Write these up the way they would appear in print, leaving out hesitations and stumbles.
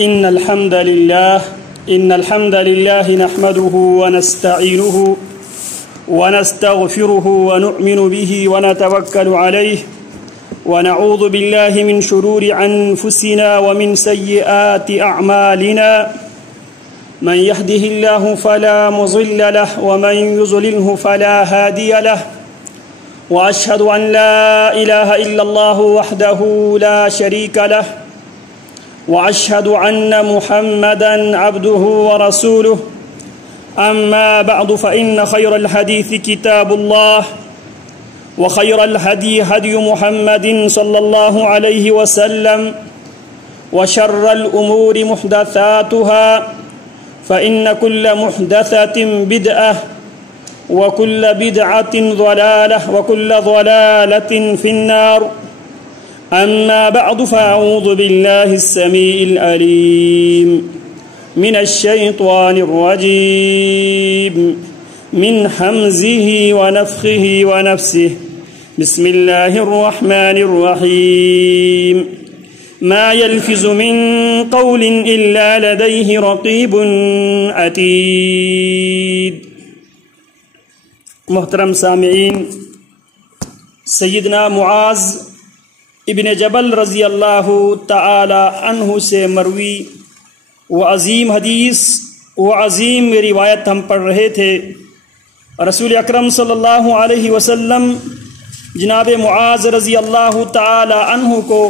إن الحمد لله نحمده ونستعينه ونستغفره ونؤمن به ونتوكل عليه ونعوذ بالله من شرور أنفسنا ومن سيئات أعمالنا من يهده الله فلا مضل له ومن يضلله فلا هادي له وأشهد أن لا إله إلا الله وحده لا شريك له وأشهد أن محمدًا عبده ورسوله أما بعد فإن خير الحديث كتاب الله وخير الهدي هدي محمد صلى الله عليه وسلم وشر الأمور محدثاتها فإن كل محدثة بدعة وكل بدعة ضلالة وكل ضلالة في النار أما بعد فأعوذ بالله السميع العليم من الشيطان الرجيم من همزه ونفخه ونفسه بسم الله الرحمن الرحيم ما يلفظ من قول إلا لديه رقيب عتيد. محترم سامعین، سیدنا معاذ ابن جبل رضی اللہ تعالی عنہ سے مروی وہ عظیم حدیث، وہ عظیم روایت ہم پڑھ رہے تھے. رسول اکرم صلی اللہ علیہ وسلم جناب معاذ رضی اللہ تعالی عنہ کو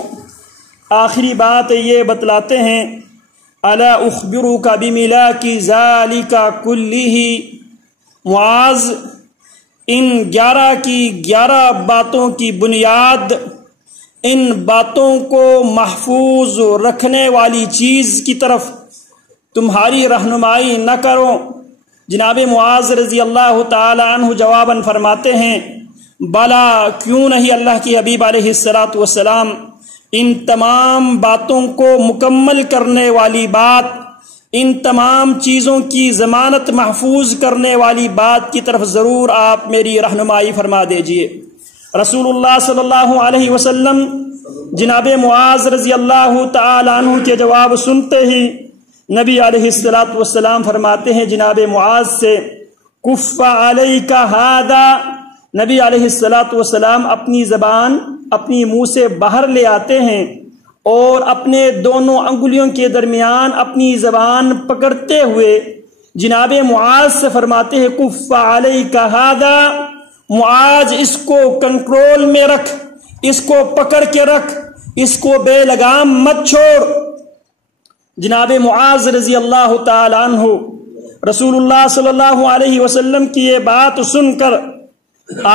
آخری بات یہ بتلاتے ہیں، الا اخبرک بملاک ذالک کلہ. معاذ، ان 11 کی 11 باتوں کی بنیاد، ان باتوں کو محفوظ رکھنے والی چیز کی طرف تمہاری رہنمائی نہ کرو. جناب معاذ رضی اللہ تعالی عنہ جواباً فرماتے ہیں، بلا، کیوں نہیں اللہ کے حبیب علیہ الصلاۃ والسلام، ان تمام باتوں کو مکمل کرنے والی بات، ان تمام چیزوں کی ضمانت محفوظ کرنے والی بات کی طرف ضرور آپ میری رہنمائی فرما دیجئے. رسول اللہ صلی اللہ علیہ وسلم جناب معاذ رضی اللہ تعالی عنہ کے جواب سنتے ہی نبی علیہ الصلاۃ والسلام فرماتے ہیں جناب معاذ سے، کف علیک ھذا. نبی علیہ الصلاۃ والسلام اپنی زبان اپنی منہ سے باہر لے آتے ہیں اور اپنے دونوں انگلیوں کے درمیان اپنی زبان پکڑتے ہوئے جناب معاذ سے فرماتے ہیں، کف علیک ھذا. معاذ، اس کو کنٹرول میں رکھ، اس کو پکڑ کے رکھ، اس کو بے لگام مت چھوڑ. جناب معاذ رضی اللہ تعالی عنہ رسول اللہ صلی اللہ علیہ وسلم کی یہ بات سن کر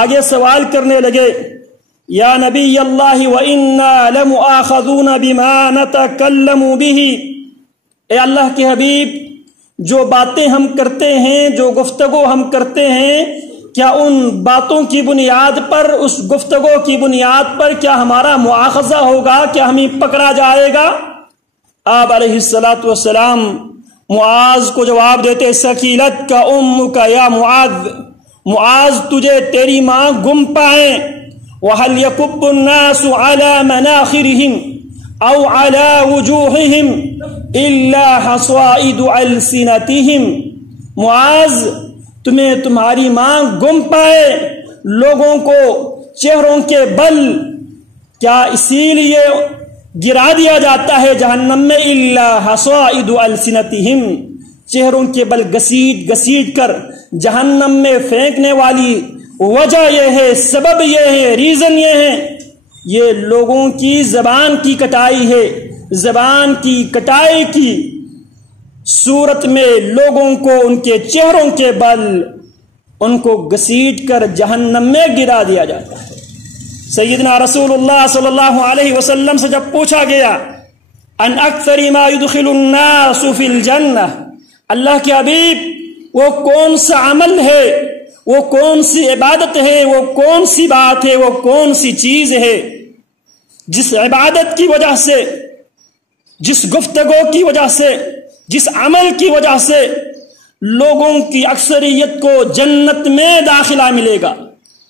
آگے سوال کرنے لگے، یا نبی اللہ وَإِنَّا لَمُؤَاخَذُونَ بِمَا نَتَكَلَّمُ بِهِ. اے اللہ کے حبیب، جو باتیں ہم کرتے ہیں، جو گفتگو ہم کرتے ہیں، کیا ان باتوں کی بنیاد پر، اس گفتگو کی بنیاد پر کیا ہمارا مؤاخذہ ہوگا، کیا ہمیں پکڑا جائے گا؟ آپ علیہ الصلاۃ والسلام معاذ کو جواب دیتے، ثقیلتک امک یا معاذ. معاذ، تجھے تیری ماں گم پائیں. وَهَلْ يَكُبُّ النَّاسُ عَلَى مَنَاخِرِهِمْ أَوْ عَلَى وُجُوهِهِمْ إِلَّا حَصَائِدُ أَلْسِنَتِهِمْ. معاذ، تمہیں تمہاری ماں گم پائے، لوگوں کو چہروں کے بل، کیا اسی لیے گرا دیا جاتا ہے جہنم میں؟ الا حصائد السنتہم، چہروں کے بل گسیٹ گسیٹ کر جہنم میں پھینکنے والی وجہ یہ ہے، سبب یہ ہے، ریزن یہ ہے، یہ لوگوں کی زبان کی کٹائی ہے. زبان کی کٹائی کی صورت میں لوگوں کو ان کے چہروں کے بل ان کو گسیٹ کر جہنم میں گرا دیا جاتا ہے. سیدنا رسول اللہ صلی اللہ علیہ وسلم سے جب پوچھا گیا ان اکثر ما يدخل الناس فی الجنہ، اللہ کے حبیب، وہ کون سا عمل ہے، وہ کون سی عبادت ہے، وہ کون سی بات ہے، وہ کون سی چیز ہے جس عبادت کی وجہ سے، جس گفتگو کی وجہ سے، جس عمل کی وجہ سے لوگوں کی اکثریت کو جنت میں داخلہ ملے گا؟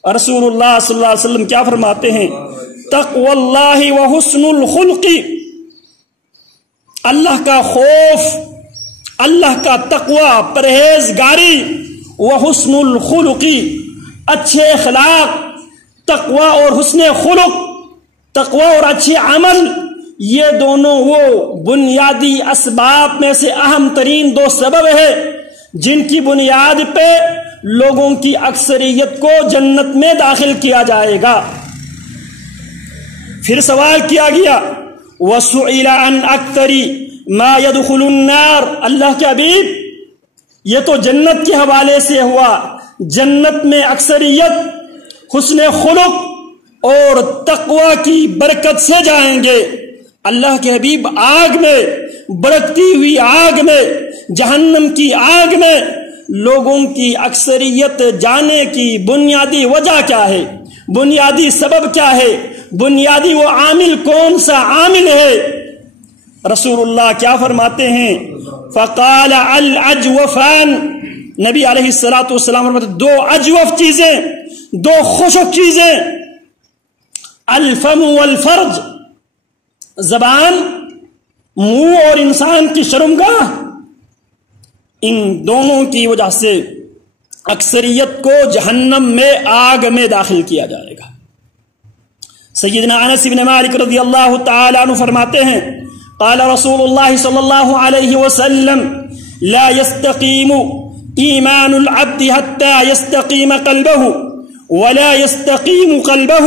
رسول اللہ صلی اللہ علیہ وسلم کیا فرماتے ہیں؟ تقوی اللہ و حسن الخلق. اللہ کا خوف، اللہ کا تقوی، پرہیزگاری، وحسن الخلقی، اچھے اخلاق، تقوی اور حسن خلق، تقوی اور اچھے عمل، یہ دونوں وہ بنیادی اسباب میں سے اہم ترین دو سبب ہے جن کی بنیاد پہ لوگوں کی اکثریت کو جنت میں داخل کیا جائے گا۔ پھر سوال کیا گیا وَسُئِلَ عَنْ أَكْثَرِ مَا يَدْخُلُ النَّارِ، اللہ کے حبیب یہ تو جنت کے حوالے سے ہوا، جنت میں اکثریت حسن خلق اور تقوی کی برکت سے جائیں گے۔ اللہ کے حبیب آگ میں، بڑکتی ہوئی آگ میں، جہنم کی آگ میں لوگوں کی اکثریت جانے کی بنیادی وجہ کیا ہے، بنیادی سبب کیا ہے، بنیادی وہ عامل کون سا عامل ہے؟ رسول اللہ کیا فرماتے ہیں؟ فقال العجوفان، نبی علیہ الصلوۃ والسلام فرماتے دو اجوف چیزیں، دو خشک چیزیں، الفم والفرج، زبان، منہ اور انسان کی شرمگاہ، ان دونوں کی وجہ سے اکثریت کو جہنم میں، آگ میں داخل کیا جائے گا۔ سیدنا انس بن مالک رضی اللہ تعالی عنہ فرماتے ہیں قال رسول اللہ صلی اللہ علیہ وسلم لا يستقيم ایمان العبد حتى يستقيم قلبه ولا يستقيم قلبه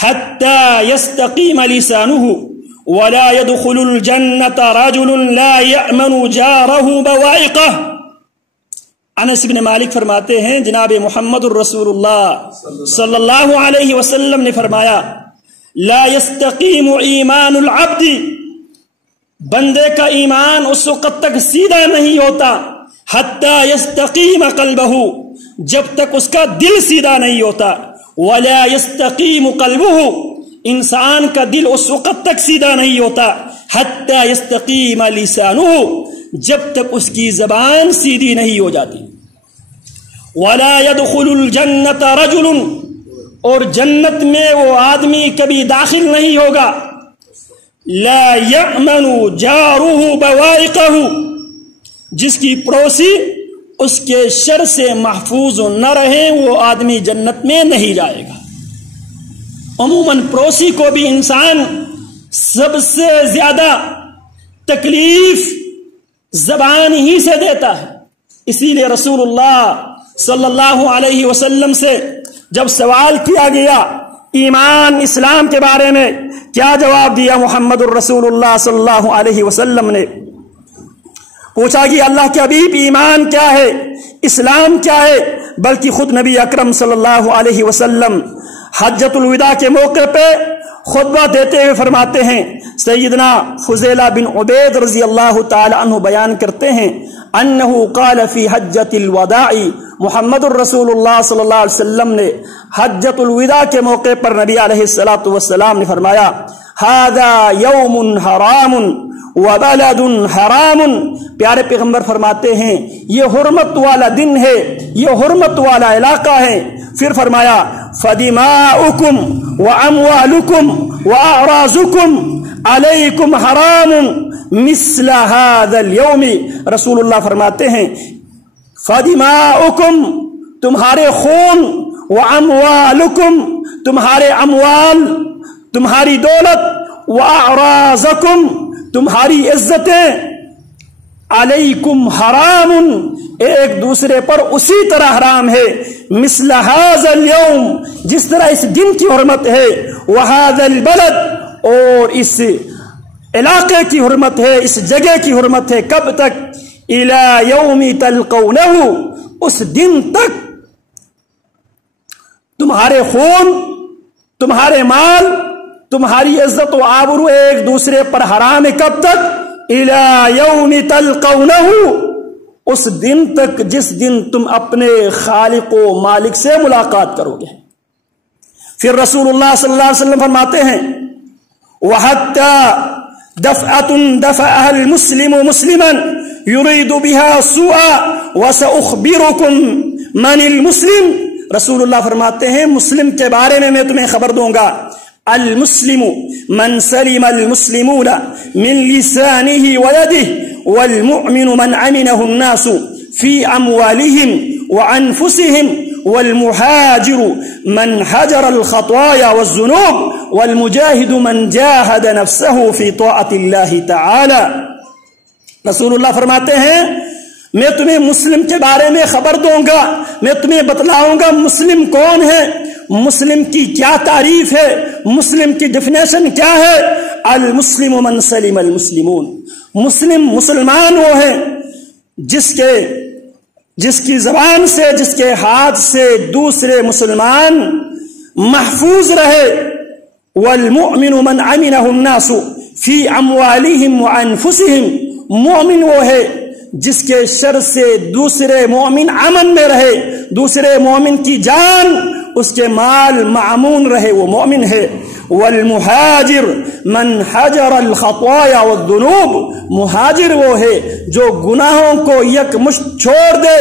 حتى يستقيم لسانه ولا يدخل الجنة رجل لا يأمن جاره بوائقه۔ انس بن مالک فرماتے ہیں جناب محمد الرسول اللہ صلی اللہ علیہ وسلم نے فرمایا لا يستقيم ایمان العبد، بندے کا ایمان اس وقت تک سیدھا نہیں ہوتا حتی يستقيم قلبه، جب تک اس کا دل سیدھا نہیں ہوتا، ولا يستقيم قلبه، انسان کا دل اس وقت تک سیدھا نہیں ہوتا حتی يستقيم لسانه، جب تک اس کی زبان سیدھی نہیں ہو جاتی، ولا يدخل الجنة رجل، اور جنت میں وہ آدمی کبھی داخل نہیں ہوگا، لا يأمن جاره بوائقه، جس کی پڑوسی اس کے شر سے محفوظ نہ رہے وہ آدمی جنت میں نہیں جائے گا۔ عموماً پڑوسی کو بھی انسان سب سے زیادہ تکلیف زبان ہی سے دیتا ہے، اسی لیے رسول اللہ صلی اللہ علیہ وسلم سے جب سوال کیا گیا ایمان اسلام کے بارے میں، کیا جواب دیا محمد الرسول اللہ صلی اللہ علیہ وسلم نے؟ پوچھا کہ اللہ کے حبیب ایمان کیا ہے، اسلام کیا ہے؟ بلکہ خود نبی اکرم صلی اللہ علیہ وسلم حجۃ الوداع کے موقع پہ خطبہ دیتے ہوئے فرماتے ہیں، سیدنا فضیلہ بن عبید رضی اللہ تعالی عنہ بیان کرتے ہیں انہو قال فی حجۃ الوداع، محمد الرسول اللہ صلی اللہ علیہ وسلم نے حجۃ الوداع کے موقع پر نبی علیہ الصلوۃ والسلام نے فرمایا ھذا یوم حرام وبلد حرام، پیارے پیغمبر فرماتے ہیں یہ حرمت والا دن ہے، یہ حرمت والا علاقہ ہے۔ پھر فرمایا فدماؤکم واموالکم واعراضکم علیکم حرام مثل ھذا اليوم، رسول اللہ فرماتے ہیں فدماؤکم، تمہارے خون، واموالکم، تمہارے اموال، تمہاری دولت، واعراضکم، تمہاری عزتیں، علیکم حرام، ایک دوسرے پر اسی طرح حرام ہے، مثل ھذا اليوم، جس طرح اس دن کی حرمت ہے، وھذا البلد، اور اس علاقے کی حرمت ہے، اس جگہ کی حرمت ہے، کب تک؟ الی یوم تلقونہ، اس دن تک تمہارے خون، تمہارے مال، تمہاری عزت و آبرو ایک دوسرے پر حرام ہے، کب تک؟ الی یوم تلقونہ، اس دن تک جس دن تم اپنے خالق و مالک سے ملاقات کرو گے۔ پھر رسول اللہ صلی اللہ علیہ وسلم فرماتے ہیں وَحَتَّى دَفْعَةٌ دَفَعَهَا الْمُسْلِمُ مُسْلِمًا يُرِيدُ بِهَا سُوءًا وَسَأُخْبِرُكُمْ مَنِ الْمُسْلِمُ، رسول اللہ فرماتے ہیں مسلم کے بارے میں تمہیں خبر دوں گا، المسلم من سلم المسلمون من لسانه ويده والمؤمن من أمنه الناس في أموالهم وأنفسهم والمهاجر من هجر الخطايا والذنوب والمجاهد من جاهد نفسه في طاعة الله تعالی. رسول اللہ فرماتے ہیں میں تمہیں مسلم کے بارے میں خبر دوں گا، میں تمہیں بتلاؤں گا مسلم کون ہے، مسلم کی کیا تعریف ہے، مسلم کی ڈیفینیشن کیا ہے. المسلم من سلم المسلمون، مسلم مسلمان وہ ہے جس کی زبان سے، جس کے ہاتھ سے دوسرے مسلمان محفوظ رہے. والمؤمن من امنہ الناس فی اموالہم وانفسہم، مومن وہ ہے جس کے شر سے دوسرے مومن امن میں رہے، دوسرے مومن کی جان، اس کے مال معمون رہے، وہ مومن ہے. والمہاجر من حجر الخطایا والذنوب، مہاجر وہ ہے جو گناہوں کو یک مشت چھوڑ دے،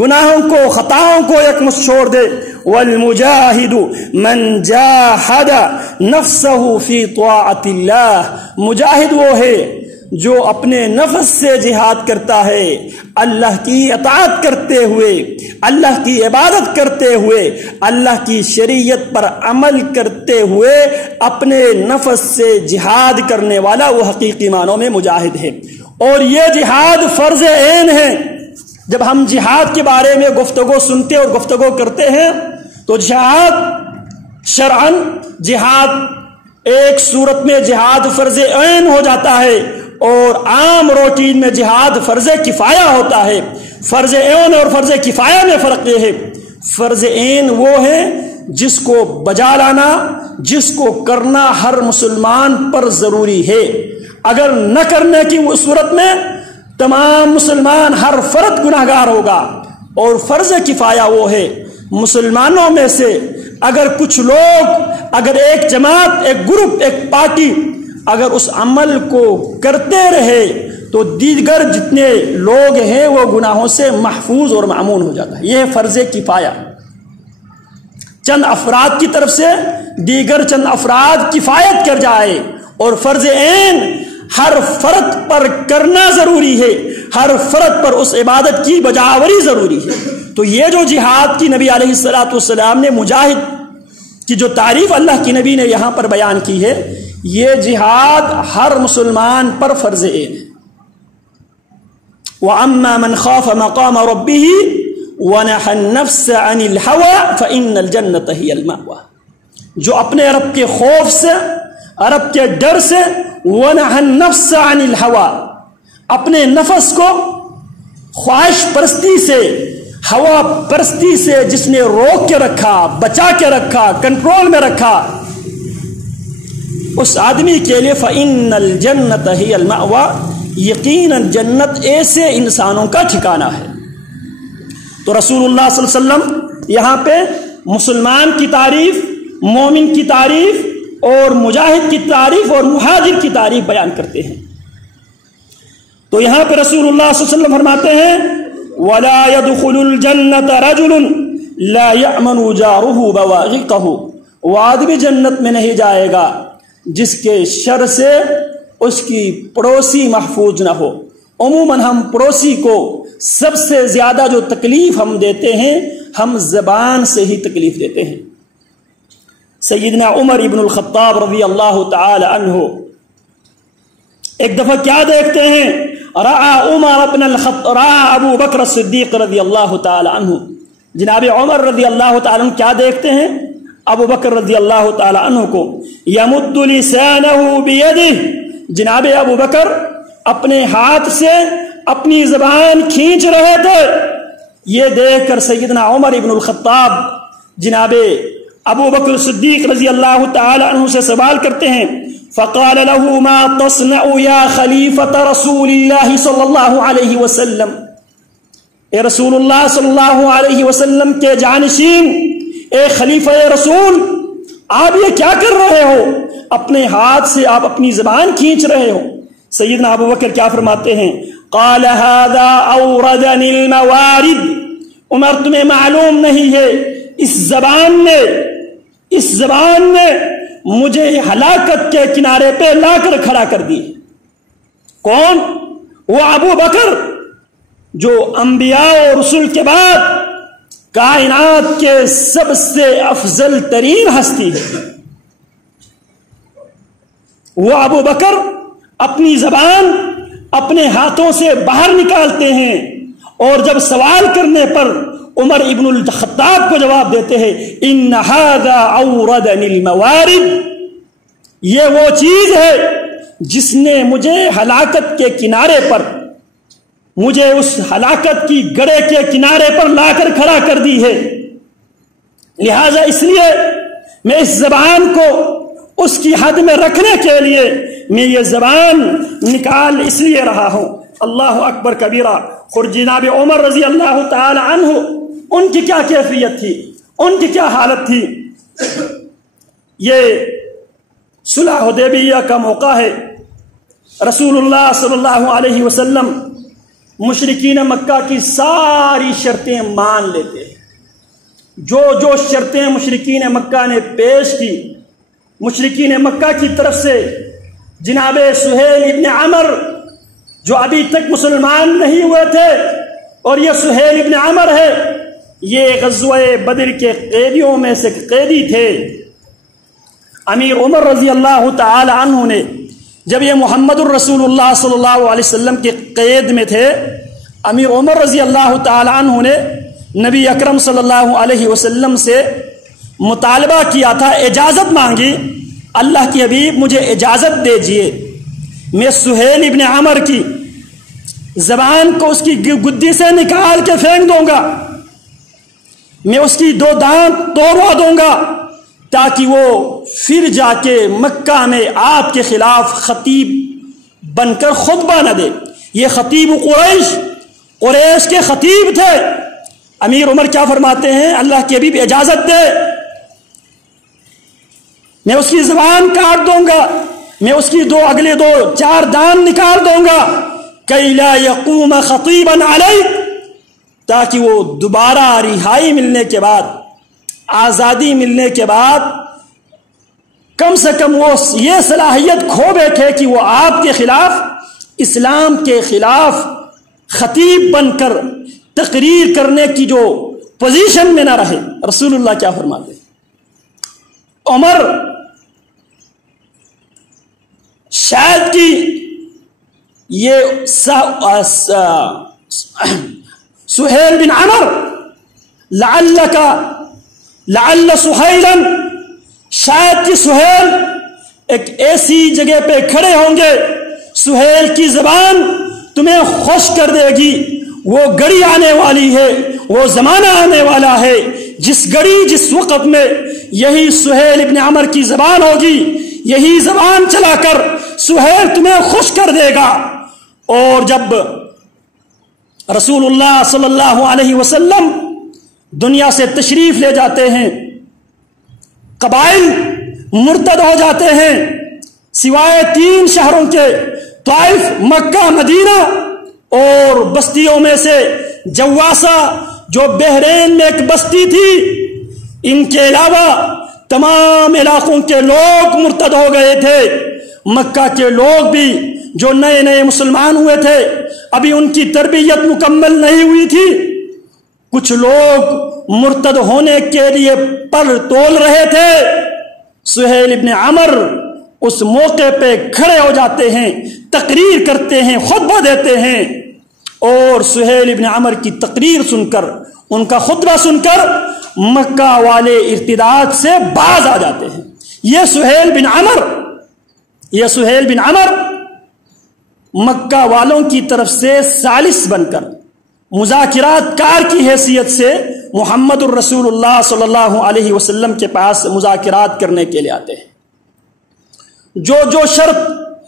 گناہوں کو خطاؤں کو یک مشت چھوڑ دے. والمجاہد من جاہد نفسہ فی طاعت اللہ، مجاہد وہ ہے جو اپنے نفس سے جہاد کرتا ہے، اللہ کی اطاعت کرتے ہوئے، اللہ کی عبادت کرتے ہوئے، اللہ کی شریعت پر عمل کرتے ہوئے اپنے نفس سے جہاد کرنے والا وہ حقیقی معنوں میں مجاہد ہے. اور یہ جہاد فرض عین ہے. جب ہم جہاد کے بارے میں گفتگو سنتے اور گفتگو کرتے ہیں تو جہاد شرعاً، جہاد ایک صورت میں جہاد فرض عین ہو جاتا ہے اور عام روٹین میں جہاد فرض کفایہ ہوتا ہے. فرض عین اور فرض کفایہ میں فرق یہ ہے، فرض عین وہ ہے جس کو بجا لانا، جس کو کرنا ہر مسلمان پر ضروری ہے. اگر نہ کرنے کی صورت میں تمام مسلمان ہر فرد گناہگار ہوگا. اور فرض کفایہ وہ ہے مسلمانوں میں سے اگر کچھ لوگ، اگر ایک جماعت، ایک گروپ، ایک پارٹی اگر اس عمل کو کرتے رہے تو دیگر جتنے لوگ ہیں وہ گناہوں سے محفوظ اور معمون ہو جاتا ہے. یہ فرض کفایہ، چند افراد کی طرف سے دیگر چند افراد کفایت کر جائے. اور فرض عین ہر فرد پر کرنا ضروری ہے، ہر فرد پر اس عبادت کی بجاوری ضروری ہے. تو یہ جو جہاد کی نبی علیہ الصلوۃ والسلام نے مجاہد کی جو تعریف اللہ کی نبی نے یہاں پر بیان کی ہے، یہ جہاد ہر مسلمان پر فرض عین ہے. وَأَمَّا مَنْ خَافَ مَقَامَ رَبِّهِ وَنَهَى النَّفْسَ عَنِ الْهَوَىٰ فَإِنَّ الْجَنَّةَ هِيَ الْمَأْوَىٰ، جو اپنے رب کے خوف سے، رب کے ڈر سے، وَنَهَى النَّفْسَ عَنِ الْهَوَىٰ، اپنے نفس کو خواہش پرستی سے، ہوا پرستی سے جس نے روک کے رکھا، بچا کے رکھا، کنٹرول میں رکھا، اس آدمی کے لیے فَإِنَّ الْجَنَّةَ هِيَ الْمَأْوَىٰ، یقیناً جنت ایسے انسانوں کا ٹھکانہ ہے. تو رسول اللہ صلی اللہ علیہ وسلم یہاں پہ مسلمان کی تعریف، مومن کی تعریف اور مجاہد کی تعریف اور مہاجر کی تعریف بیان کرتے ہیں. تو یہاں پہ رسول اللہ صلی اللہ علیہ وسلم فرماتے ہیں وَلَا يَدْخُلُ الْجَنَّةَ رَجُلٌ لَا يَأْمَنُ جَارُهُ بَوَائِقَهُ، وہ آدمی جنت میں نہیں جائے گا جس کے شر سے اس کی پڑوسی محفوظ نہ ہو. عموماً ہم پڑوسی کو سب سے زیادہ جو تکلیف ہم دیتے ہیں، ہم زبان سے ہی تکلیف دیتے ہیں. سیدنا عمر ابن الخطاب رضی اللہ تعالی عنہ ایک دفعہ کیا دیکھتے ہیں، رأى ابو بکر الصدیق رضی اللہ تعالی عنہ، جناب عمر رضی اللہ تعالی عنہ کیا دیکھتے ہیں، ابو بکر رضی اللہ تعالی عنہ کو یمد لسانہ بیدہ، جناب ابو بکر اپنے ہاتھ سے اپنی زبان کھینچ رہے تھے. یہ دیکھ کر سیدنا عمر ابن الخطاب جناب ابو بکر صدیق رضی اللہ تعالی عنہ سے سوال کرتے ہیں، فقال له ما تصنع یا خلیفۃ رسول اللہ صلی اللہ علیہ وسلم، اے رسول اللہ صلی اللہ علیہ وسلم کے جانشین، اے خلیفہ رسول، آپ یہ کیا کر رہے ہو، اپنے ہاتھ سے آپ اپنی زبان کھینچ رہے ہو. سیدنا ابو بکر کیا فرماتے ہیں، قال هذا اوردنی الموارد، عمر تمہیں معلوم نہیں ہے اس زبان نے مجھے ہلاکت کے کنارے پہ لا کر کھڑا کر دی۔ کون؟ وہ ابو بکر جو انبیاء اور رسول کے بعد کائنات کے سب سے افضل ترین ہستی ہے۔ وہ ابو بکر اپنی زبان اپنے ہاتھوں سے باہر نکالتے ہیں اور جب سوال کرنے پر عمر ابن الخطاب کو جواب دیتے ہیں ان ھذا اوردنی الموارد، یہ وہ چیز ہے جس نے مجھے ہلاکت کے کنارے پر، مجھے اس ہلاکت کی گڑھے کے کنارے پر لا کر کھڑا کر دی ہے، لہذا اس لیے میں اس زبان کو اس کی حد میں رکھنے کے لیے میں یہ زبان نکال اس لیے رہا ہوں۔ اللہ اکبر کبیرہ۔ اور جناب عمر رضی اللہ تعالی عنہ، ان کی کیا کیفیت تھی، ان کی کیا حالت تھی۔ یہ صلح حدیبیہ کا موقع ہے، رسول اللہ صلی اللہ علیہ وسلم مشرکین مکہ کی ساری شرطیں مان لیتے ہیں۔ جو شرطیں مشرکین مکہ نے پیش کی، مشرکین مکہ کی طرف سے جناب سہیل ابن عمر جو ابھی تک مسلمان نہیں ہوئے تھے، اور یہ سہیل ابن عمر ہے، یہ غزوہ بدر کے قیدیوں میں سے قیدی تھے۔ امیر عمر رضی اللہ تعالی عنہ نے جب یہ محمد الرسول اللہ صلی اللہ علیہ وسلم کے قید میں تھے، امیر عمر رضی اللہ تعالی عنہ نے نبی اکرم صلی اللہ علیہ وسلم سے مطالبہ کیا تھا، اجازت مانگی، اللہ کی حبیب مجھے اجازت دیجئے، میں سہیل ابن عمر کی زبان کو اس کی گدی سے نکال کے پھینک دوں گا، میں اس کی 2 دانت توڑوا دوں گا، تاکہ وہ پھر جا کے مکہ میں آپ کے خلاف خطیب بن کر خطبہ نہ دے۔ یہ خطیب قریش کے خطیب تھے۔ امیر عمر کیا فرماتے ہیں؟ اللہ کی حبیب اجازت دے، میں اس کی زبان کاٹ دوں گا، میں اس کی اگلے 4 دان نکال دوں گا، کئی لا یقوم خطیبا علیک، تاکہ وہ دوبارہ رہائی ملنے کے بعد، آزادی ملنے کے بعد کم سے کم وہ یہ صلاحیت کھو بیٹھے کہ وہ آپ کے خلاف، اسلام کے خلاف خطیب بن کر تقریر کرنے کی جو پوزیشن میں نہ رہے۔ رسول اللہ کیا فرماتے ہیں؟ عمر شاید کہ یہ سہیل بن عمر لعل سہیلا، شاید کہ سہیل ایک ایسی جگہ پہ کھڑے ہوں گے، سہیل کی زبان تمہیں خوش کر دے گی، وہ گھڑی آنے والی ہے، وہ زمانہ آنے والا ہے جس وقت میں یہی سہیل ابن عمر کی زبان ہوگی، یہی زبان چلا کر سہیل تمہیں خوش کر دے گا۔ اور جب رسول اللہ صلی اللہ علیہ وسلم دنیا سے تشریف لے جاتے ہیں، قبائل مرتد ہو جاتے ہیں، سوائے 3 شہروں کے، طائف، مکہ، مدینہ، اور بستیوں میں سے جواسہ جو بحرین میں ایک بستی تھی، ان کے علاوہ تمام علاقوں کے لوگ مرتد ہو گئے تھے۔ مکہ کے لوگ بھی جو نئے نئے مسلمان ہوئے تھے، ابھی ان کی تربیت مکمل نہیں ہوئی تھی، کچھ لوگ مرتد ہونے کے لیے پر تول رہے تھے۔ سہیل ابن عمر اس موقع پہ کھڑے ہو جاتے ہیں، تقریر کرتے ہیں، خطبہ دیتے ہیں، اور سہیل ابن عمر کی تقریر سن کر، ان کا خطبہ سن کر مکہ والے ارتداد سے باز آ جاتے ہیں۔ یہ سہیل بن عمر مکہ والوں کی طرف سے ثالث بن کر مذاکرات کار کی حیثیت سے محمد الرسول اللہ صلی اللہ علیہ وسلم کے پاس مذاکرات کرنے کے لیے آتے ہیں۔ جو شرط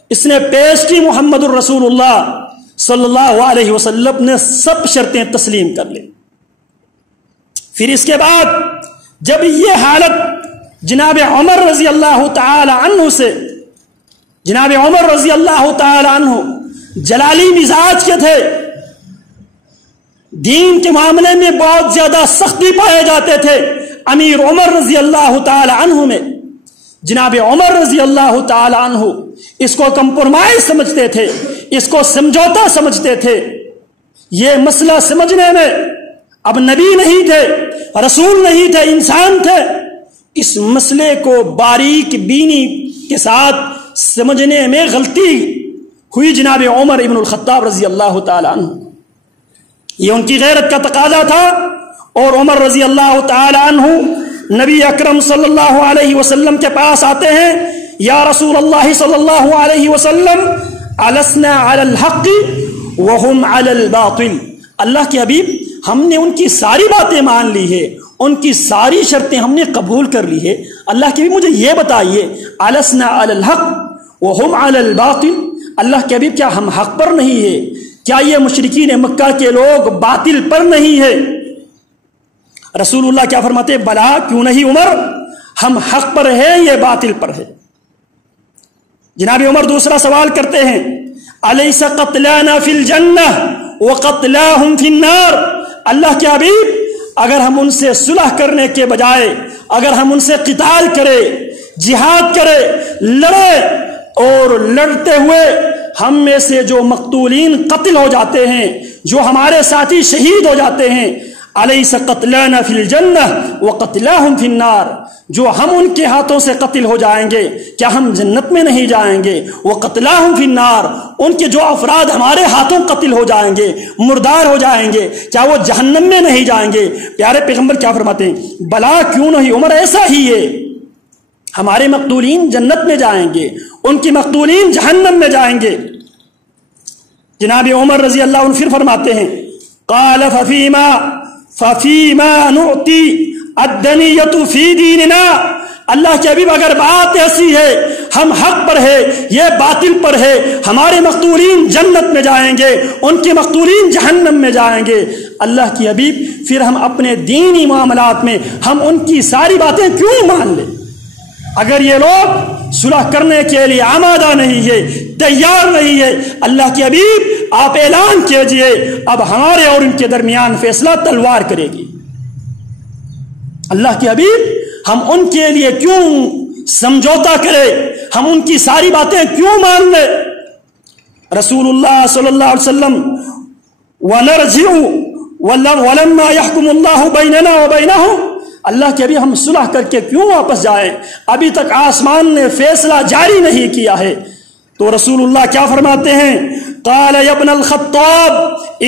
اس نے پیش کی، محمد الرسول اللہ صلی اللہ علیہ وسلم نے سب شرطیں تسلیم کر لی۔ پھر اس کے بعد جب یہ حالت جناب عمر رضی اللہ تعالی عنہ سے، جناب عمر رضی اللہ تعالی عنہ جلالی مزاج کے تھے، دین کے معاملے میں بہت زیادہ سختی پائے جاتے تھے۔ امیر عمر رضی اللہ تعالی عنہ میں جناب عمر رضی اللہ تعالی عنہ اس کو کمپرومائز سمجھتے تھے، اس کو سمجھوتا سمجھتے تھے۔ یہ مسئلہ سمجھنے میں اب نبی نہیں تھے، رسول نہیں تھے، انسان تھے۔ اس مسئلے کو باریک بینی کے ساتھ سمجھنے میں غلطی ہوئی جناب عمر ابن الخطاب رضی اللہ تعالی عنہ۔ یہ ان کی غیرت کا تقاضا تھا، اور عمر رضی اللہ تعالی عنہ نبی اکرم صلی اللہ علیہ وسلم کے پاس آتے ہیں، یا رسول اللہ صلی اللہ علیہ وسلم السنا علی الحق وهم علی الباطل۔ اللہ کے حبیب، ہم نے ان کی ساری باتیں مان لی ہے، ان کی ساری شرطیں ہم نے قبول کر لی ہے، اللہ کے حبیب مجھے یہ بتائیے السنا علی الحق وهم علی الباطل، اللہ کے حبیب کیا ہم حق پر نہیں ہے؟ کیا یہ مشرکین مکہ کے لوگ باطل پر نہیں ہے؟ رسول اللہ کیا فرماتے ہیں؟ بلا، کیوں نہیں عمر، ہم حق پر ہیں، یہ باطل پر ہے۔ جناب عمر دوسرا سوال کرتے ہیں، الیس قتلانا فی الجنہ وقتلاہم فی النار۔ اللہ کے حبیب، اگر ہم ان سے صلح کرنے کے بجائے اگر ہم ان سے قتال کرے، جہاد کرے، لڑے، اور لڑتے ہوئے ہم میں سے جو مقتولین قتل ہو جاتے ہیں، جو ہمارے ساتھی شہید ہو جاتے ہیں، الیس قتلانا فی الجنہ وقتلاہم فی النار، جو ہم ان کے ہاتھوں سے قتل ہو جائیں گے کیا ہم جنت میں نہیں جائیں گے؟ وقتلاہم فی النار، ان کے جو افراد ہمارے ہاتھوں قتل ہو جائیں گے، مردار ہو جائیں گے، کیا وہ جہنم میں نہیں جائیں گے؟ پیارے پیغمبر کیا فرماتے ہیں؟ بلا، کیوں نہیں عمر، ایسا ہی ہے، ہمارے مقتولین جنت میں جائیں گے، ان کی مقتولین جہنم میں جائیں گے۔ جناب عمر رضی اللہ عنہ پھر فرماتے ہیں، قال ففیما نعطی الدنیۃ فی دیننا۔ اللہ کے حبیب، اگر بات ایسی ہے، ہم حق پر ہے، یہ باطل پر ہے، ہمارے مقتولین جنت میں جائیں گے، ان کے مقتولین جہنم میں جائیں گے، اللہ کی حبیب پھر ہم اپنے دینی معاملات میں ہم ان کی ساری باتیں کیوں مان لیں؟ اگر یہ لوگ صلح کرنے کے لیے آمادہ نہیں ہے، تیار نہیں ہے، اللہ کے حبیب آپ اعلان کیجئے اب ہمارے اور ان کے درمیان فیصلہ تلوار کرے گی۔ اللہ کے حبیب، ہم ان کے لیے کیوں سمجھوتا کرے، ہم ان کی ساری باتیں کیوں مان لیں؟ رسول اللہ صلی اللہ علیہ وسلم وَنَرْجِعُ وَلَمَّا يَحْكُمُ اللَّهُ بَيْنَنَا وَبَيْنَهُمْ، اللہ کے ابھی ہم صلح کر کے کیوں واپس جائیں؟ ابھی تک آسمان نے فیصلہ جاری نہیں کیا ہے۔ تو رسول اللہ کیا فرماتے ہیں؟ قال یا ابن الخطاب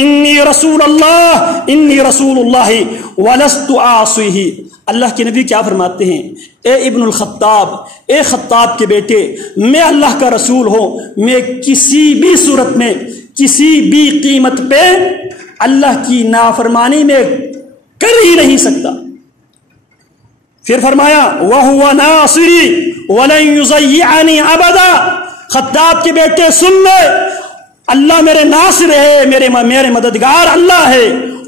انی رسول اللہ ولست عاصیہ۔ اللہ کے نبی کیا فرماتے ہیں؟ اے ابن الخطاب، اے خطاب کے بیٹے، میں اللہ کا رسول ہوں، میں کسی بھی صورت میں، کسی بھی قیمت پہ اللہ کی نافرمانی میں کر ہی نہیں سکتا۔ پھر فرمایا وَهُوَ نَاصِرِي وَلَن يُضَيِّعَنِي أَبَدًا۔ خطاب کے بیٹے سن لے، اللہ میرے ناصر ہے، میرے مددگار اللہ ہے،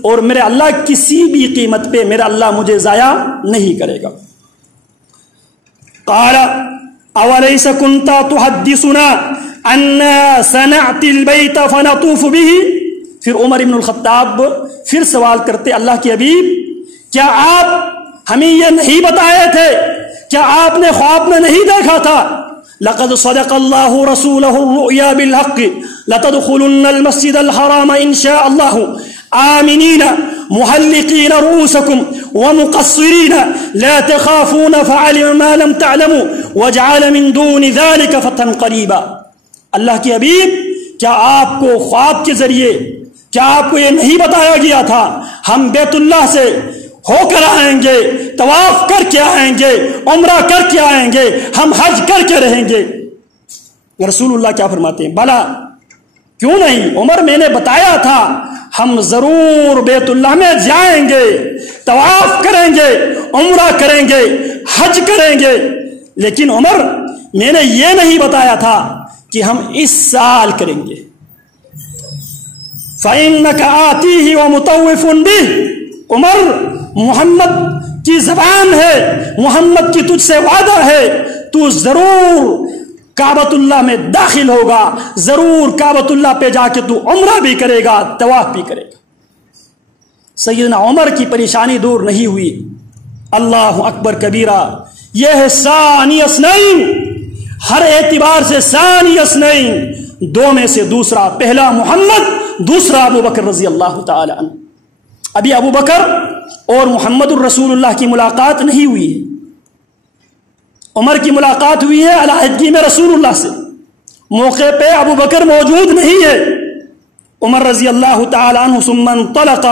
اور میرے اللہ کسی بھی قیمت پہ میرا اللہ مجھے ضائع نہیں کرے گا۔ قال اولیس كنت تحدثنا ان صنعت البیت فنطوف به۔ پھر عمر ابن الخطاب پھر سوال کرتے، اللہ کے حبیب کیا آپ ہمیں یہ نہیں بتائے تھے؟ کیا آپ نے خواب میں نہیں دیکھا تھا؟ لقد صدق اللہ رسولہ الرؤیا بالحق لتدخلن المسجد الحرام ان شاء اللہ آمنین محلقین رؤوسکم ومقصرین لا تخافون فعلم ما لم تعلموا وجعل من دون ذلك فتحا قریبا۔ اللہ کے حبیب کیا آپ کو خواب کے ذریعے کیا آپ کو یہ نہیں بتایا گیا تھا ہم بیت اللہ سے ہو کر آئیں گے، طواف کر کے آئیں گے، عمرہ کر کے آئیں گے، ہم حج کر کے رہیں گے؟ رسول اللہ کیا فرماتے ہیں؟ بلا، کیوں نہیں عمر، میں نے بتایا تھا ہم ضرور بیت اللہ میں جائیں گے، طواف کریں گے، عمرہ کریں گے، حج کریں گے، لیکن عمر میں نے یہ نہیں بتایا تھا کہ ہم اس سال کریں گے۔ فَإِنَّكَ آتِيهِ وَمُطَوِّفٌ بِهِ۔ عمر، محمد کی زبان ہے، محمد کی تجھ سے وعدہ ہے، تو ضرور کعبۃ اللہ میں داخل ہوگا، ضرور کعبۃ اللہ پہ جا کے تو عمرہ بھی کرے گا، طواف بھی کرے گا۔ سیدنا عمر کی پریشانی دور نہیں ہوئی۔ اللہ اکبر کبیرہ، یہ ہے ثانی اثنین، ہر اعتبار سے ثانی اثنین، دو میں سے دوسرا، پہلا محمد، دوسرا ابو بکر رضی اللہ تعالی عنہ۔ ابھی ابو بکر اور محمد الرسول اللہ کی ملاقات نہیں ہوئی ہے، عمر کی ملاقات ہوئی ہے علیحدگی میں رسول اللہ سے، موقع پہ ابو بکر موجود نہیں ہے۔ عمر رضی اللہ تعالی عنہ ثم انطلق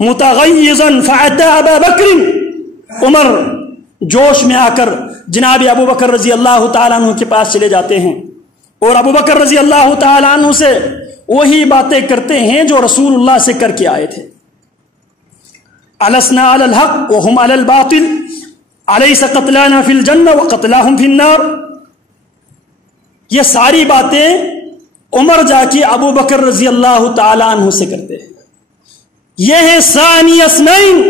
متغیظا فأتى ابا بکر، عمر جوش میں آ کر جناب ابو بکر رضی اللہ تعالی عنہ کے پاس چلے جاتے ہیں اور ابو بکر رضی اللہ تعالی عنہ سے وہی باتیں کرتے ہیں جو رسول اللہ سے کر کے آئے تھے۔ السنا علی الحق وهم علی الباطل الیس قتلانا فی الجنہ وقتلاہم فی النار۔ یہ ساری باتیں عمر جا کے ابو بکر رضی اللہ تعالی عنہ سے کرتے ہیں۔ یہ ہے ثانی اثنین،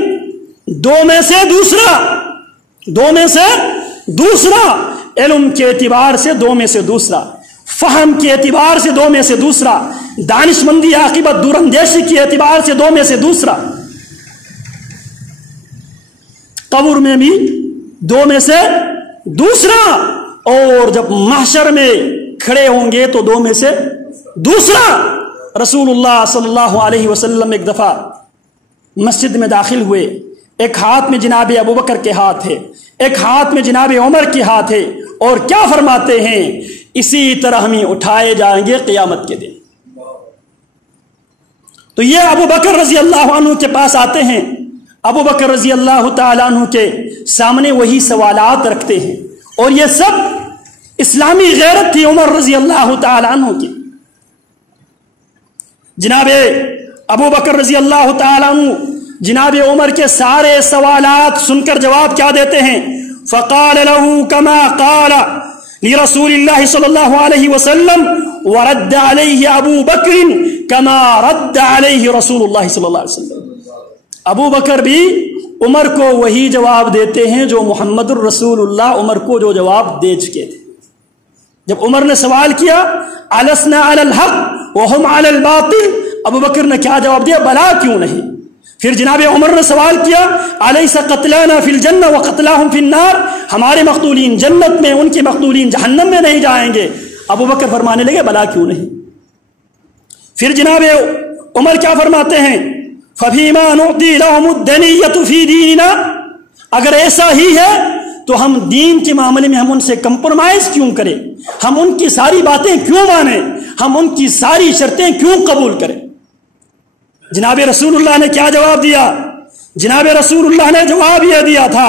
دو میں سے دوسرا، دو میں سے دوسرا، علم کے اعتبار سے دو میں سے دوسرا، فہم کے اعتبار سے دو میں سے دوسرا، دانشمندی عاقبت دور اندیشی کے اعتبار سے دو میں سے دوسرا، قبر میں بھی دو میں سے دوسرا، اور جب محشر میں کھڑے ہوں گے تو دو میں سے دوسرا۔ رسول اللہ صلی اللہ علیہ وسلم ایک دفعہ مسجد میں داخل ہوئے، ایک ہاتھ میں جناب ابو بکر کے ہاتھ ہے، ایک ہاتھ میں جناب عمر کے ہاتھ ہے، اور کیا فرماتے ہیں؟ اسی طرح ہم اٹھائے جائیں گے قیامت کے دن۔ تو یہ ابو بکر رضی اللہ عنہ کے پاس آتے ہیں، ابو بکر رضی اللہ تعالیٰ عنہ کے سامنے وہی سوالات رکھتے ہیں، اور یہ سب اسلامی غیرت تھی عمر رضی اللہ تعالیٰ عنہ کی۔ جناب ابو بکر رضی اللہ تعالیٰ عنہ جناب عمر کے سارے سوالات سن کر جواب کیا دیتے ہیں؟ فقال له كما قال لرسول الله صلی اللہ علیہ وسلم ورد علیہ ابو بکر كما رد علیہ رسول اللہ صلی اللہ علیہ وسلم۔ ابو بکر بھی عمر کو وہی جواب دیتے ہیں جو محمد الرسول اللہ عمر کو جو جواب دے چکے تھے۔ جب عمر نے سوال کیا السنا علی الحق وهم علی الباطل، ابو بکر نے کیا جواب دیا؟ بلا کیوں نہیں۔ پھر جناب عمر نے سوال کیا الیس قتلانا فی الجنہ وقتلاہم فی النار، ہمارے مقتولین جنت میں، ان کے مقتولین جہنم میں نہیں جائیں گے؟ ابو بکر فرمانے لگے بلا کیوں نہیں۔ پھر جناب عمر کیا فرماتے ہیں؟ فَفِيمَا نُعْطِي لَهُمُ الدَّنِيَّةُ فِي دِينِنَا، اگر ایسا ہی ہے تو ہم دین کے معاملے میں ہم ان سے کمپرومائز کیوں کریں، ہم ان کی ساری باتیں کیوں مانیں، ہم ان کی ساری شرطیں کیوں قبول کریں؟ جناب رسول اللہ نے کیا جواب دیا؟ جناب رسول اللہ نے جواب یہ دیا تھا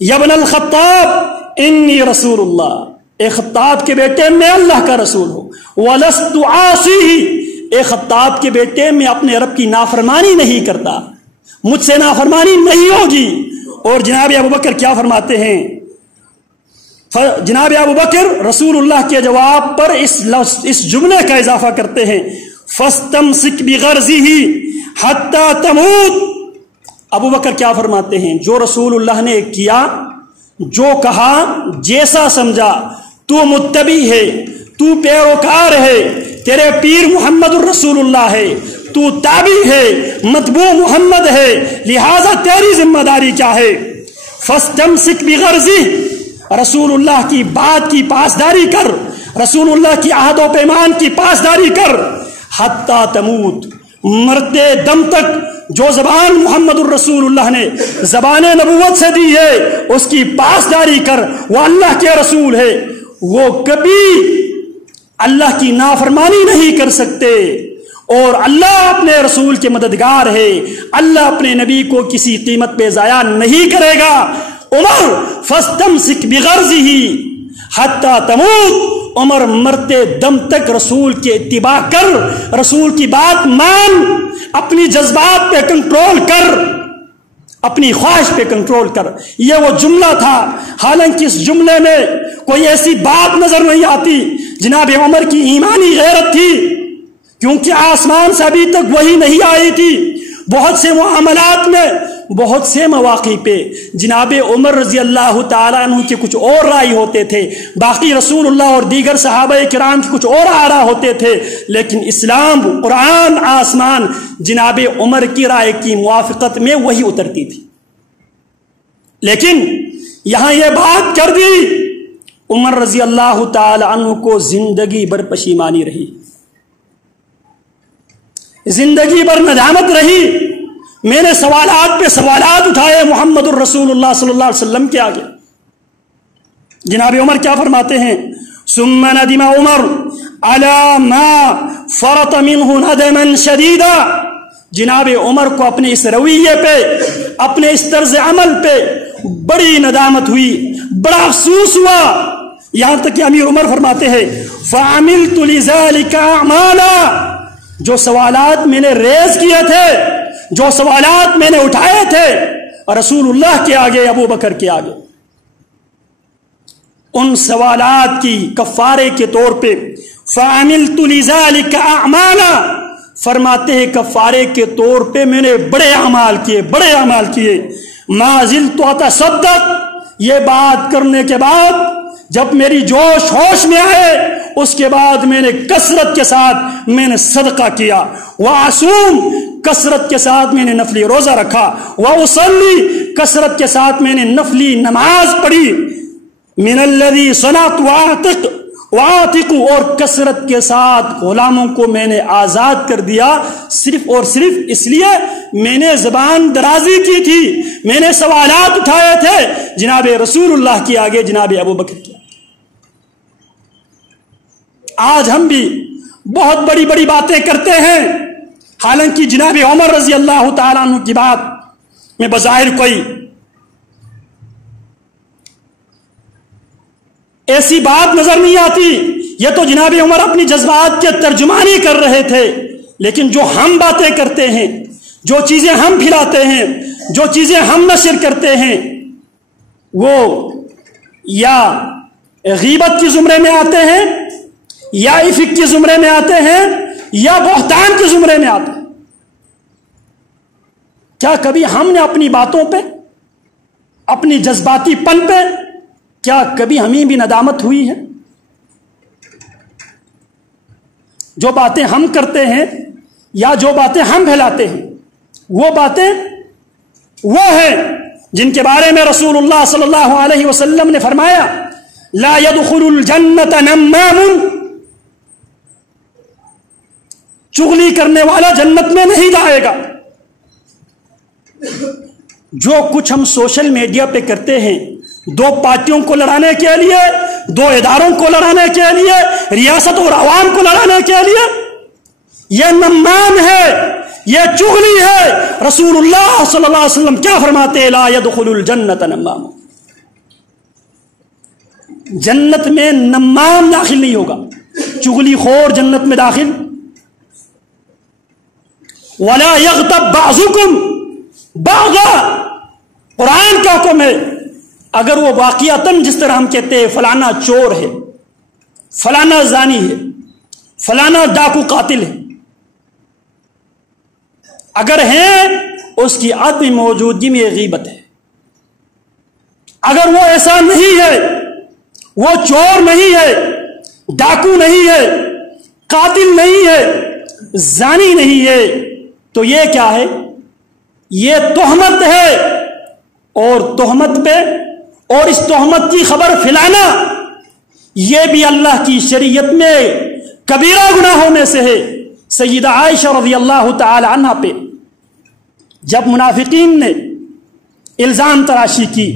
یا ابن الخطاب انی رسول اللہ، اے خطاب کے بیٹے میں اللہ کا رسول ہوں، وَلَسْتُ عَاصِيهِ، اے خطاب کے بیٹے میں اپنے رب کی نافرمانی نہیں کرتا، مجھ سے نافرمانی نہیں ہوگی۔ اور جناب ابو بکر کیا فرماتے ہیں؟ جناب ابو بکر رسول اللہ کے جواب پر اس جملے کا اضافہ کرتے ہیں فَاسْتَمْسِكْ بِغَرْزِهِ حَتَّى تَمُوتَ۔ ابو بکر کیا فرماتے ہیں؟ جو رسول اللہ نے کیا، جو کہا، جیسا سمجھا، تو متبع ہے، تو پیروکار ہے، تیرے پیر محمد الرسول اللہ ہے، تو تابع ہے، متبوع محمد ہے، لہذا تیری ذمہ داری کیا ہے؟ فَاسْتَمْسِكْ بِغَرْزِهِ، رسول اللہ کی بات کی پاسداری کر، رسول اللہ کی عہد و پیمان کی پاسداری کر، حتیٰ تموت، مرتے دم تک جو زبان محمد الرسول اللہ نے زبان نبوت سے دی ہے اس کی پاسداری کر، وہ اللہ کے رسول ہے، وہ کبھی اللہ کی نافرمانی نہیں کر سکتے، اور اللہ اپنے رسول کے مددگار ہے، اللہ اپنے نبی کو کسی قیمت پہ ضائع نہیں کرے گا۔ عمر فاستمسک بغرضه حتی تموت، عمر مرتے دم تک رسول کے اتباع کر، رسول کی بات مان، اپنی جذبات پہ کنٹرول کر، اپنی خواہش پہ کنٹرول کر۔ یہ وہ جملہ تھا، حالانکہ اس جملے میں کوئی ایسی بات نظر نہیں آتی۔ جناب عمر کی ایمانی غیرت تھی، کیونکہ آسمان سے ابھی تک وہی نہیں آئی تھی۔ بہت سے معاملات میں، بہت سے مواقع پہ جناب عمر رضی اللہ تعالیٰ عنہ کے کچھ اور رائے ہوتے تھے، باقی رسول اللہ اور دیگر صحابہ کرام کے کچھ اور آرا ہوتے تھے، لیکن اسلام، قرآن، آسمان جناب عمر کی رائے کی موافقت میں وہی اترتی تھی۔ لیکن یہاں یہ بات کر دی، عمر رضی اللہ تعالی عنہ کو زندگی بھر پشیمانی رہی، زندگی بھر ندامت رہی۔ میں نے سوالات پہ سوالات اٹھائے محمد الرسول اللہ صلی اللہ علیہ وسلم کے آگے۔ جناب عمر کیا فرماتے ہیں؟ ثم ندم عمر على ما فرط منه ندما شديدا۔ جناب عمر کو اپنے اس رویے پہ، اپنے اس طرز عمل پہ بڑی ندامت ہوئی، بڑا افسوس ہوا، یہاں تک کہ امیر عمر فرماتے ہیں فعملت لذلك اعمالا، جو سوالات میں نے ریز کیے تھے، جو سوالات میں نے اٹھائے تھے رسول اللہ کے آگے، ابو بکر کے آگے، ان سوالات کی کفارے کے طور پہ فعملت لذلك اعمالا، فرماتے ہیں کفارے کے طور پہ میں نے بڑے اعمال کیے، بڑے اعمال کیے۔ ما زلت اتصدق، یہ بات کرنے کے بعد جب میری جوش ہوش میں آئے اس کے بعد میں نے کثرت کے ساتھ میں نے صدقہ کیا، وَأَصُومُ، کثرت کے ساتھ میں نے نفلی روزہ رکھا، وَأُصَلِّ، کثرت کے ساتھ میں نے نفلی نماز پڑھی، مِنَ الَّذِي صَنَعْتُ وَعَاتِقُ، اور کثرت کے ساتھ غلاموں کو میں نے آزاد کر دیا، صرف اور صرف اس لیے میں نے زبان درازی کی تھی، میں نے سوالات اٹھائے تھے جناب رسول اللہ کے آگے، جناب ابو بکر کے آگے۔ آج ہم بھی بہت بڑی بڑی باتیں کرتے ہیں، حالانکہ جناب عمر رضی اللہ تعالیٰ عنہ کی بات میں بظاہر کوئی ایسی بات نظر نہیں آتی، یہ تو جناب عمر اپنی جذبات کے ترجمانی کر رہے تھے، لیکن جو ہم باتیں کرتے ہیں، جو چیزیں ہم پھیلاتے ہیں، جو چیزیں ہم نشر کرتے ہیں، وہ یا غیبت کی زمرے میں آتے ہیں، یا افک کے زمرے میں آتے ہیں، یا بہتان کے زمرے میں آتے ہیں۔ کیا کبھی ہم نے اپنی باتوں پہ، اپنی جذباتی پن پہ، کیا کبھی ہمیں بھی ندامت ہوئی ہے؟ جو باتیں ہم کرتے ہیں یا جو باتیں ہم پھیلاتے ہیں، وہ باتیں وہ ہیں جن کے بارے میں رسول اللہ صلی اللہ علیہ وسلم نے فرمایا لا يدخل الجنت نمام، چغلی کرنے والا جنت میں نہیں جائے گا۔ جو کچھ ہم سوشل میڈیا پہ کرتے ہیں، دو پارٹیوں کو لڑانے کے لیے، دو اداروں کو لڑانے کے لیے، ریاست اور عوام کو لڑانے کے لیے، یہ نمام ہے، یہ چغلی ہے۔ رسول اللہ صلی اللہ علیہ وسلم کیا فرماتے ہیں؟ لا يدخل الجنت نمام، جنت میں نمام داخل نہیں ہوگا، چغلی خور جنت میں داخل۔ ولا يغتب بعضكم بعضا، قرآن کا حکم ہے، اگر وہ واقعتاً جس طرح ہم کہتے ہیں فلانا چور ہے، فلانا زانی ہے، فلانا ڈاکو قاتل ہے، اگر ہیں اس کی عدم موجودگی میں غیبت ہے۔ اگر وہ ایسا نہیں ہے، وہ چور نہیں ہے، ڈاکو نہیں ہے، قاتل نہیں ہے، زانی نہیں ہے، تو یہ کیا ہے؟ یہ تہمت ہے، اور تہمت پہ اور اس تہمت کی خبر پھیلانا یہ بھی اللہ کی شریعت میں کبیرہ گناہوں میں سے ہے۔ سیدہ عائشہ رضی اللہ تعالی عنہ پہ جب منافقین نے الزام تراشی کی،